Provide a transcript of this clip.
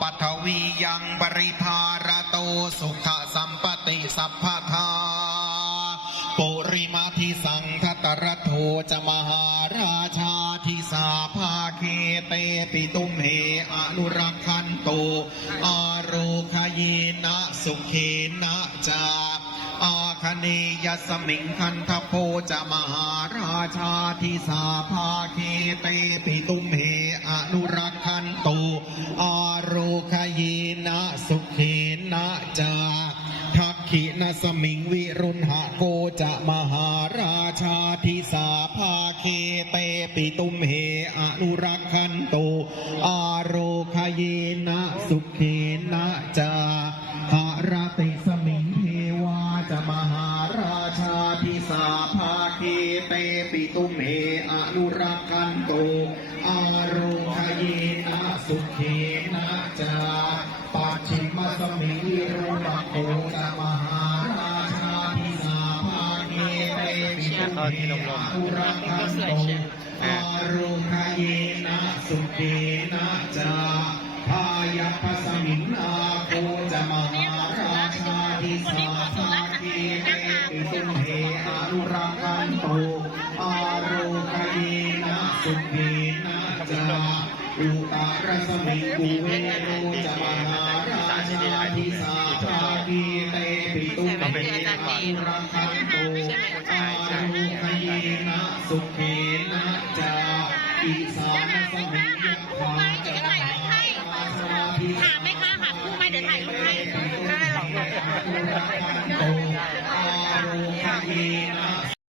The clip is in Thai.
ปัทวียังบริธารโตสุขสัมปติสัพพทาปุริมาทิสังคตรโทจะมหาราชาทิสาภาเคเตปิตุมเหอนุรักขันโตอาโรคเยนะสุเขนะจาอาคเนยสมิงคันทโพจะมหาราชาทิสาภาเคเตปิตุมเห สุเขนะจาทักขินสมิงวิรุณหะโกจะมหาราชาทิสาภาเคเตปิตุมเหอนุรักขันโต อาโรคเยนะสุเขนะจาหารติสมิงเทวาจะมหาราชาทิสาภาเคเตปิตุมเหอนุรักขันโต ปิตุเมอุรังคันโตอารุคเยนะสุเกนะจาพายัพสมิงนาโกจะมหาราชาทิสาภาเกเตปิตุเมอนุรังคันโตอารุคเยนะสุเกนะจาอุตารสมิงกุเวโรจะมหาราชาทิสาภาคีเตปิตุเมอนุรั สุขเขนนะจาอีสานสมัยยาคาถามไหมคะหาคู่ไหมเดี๋ยวถ่ายรูปให้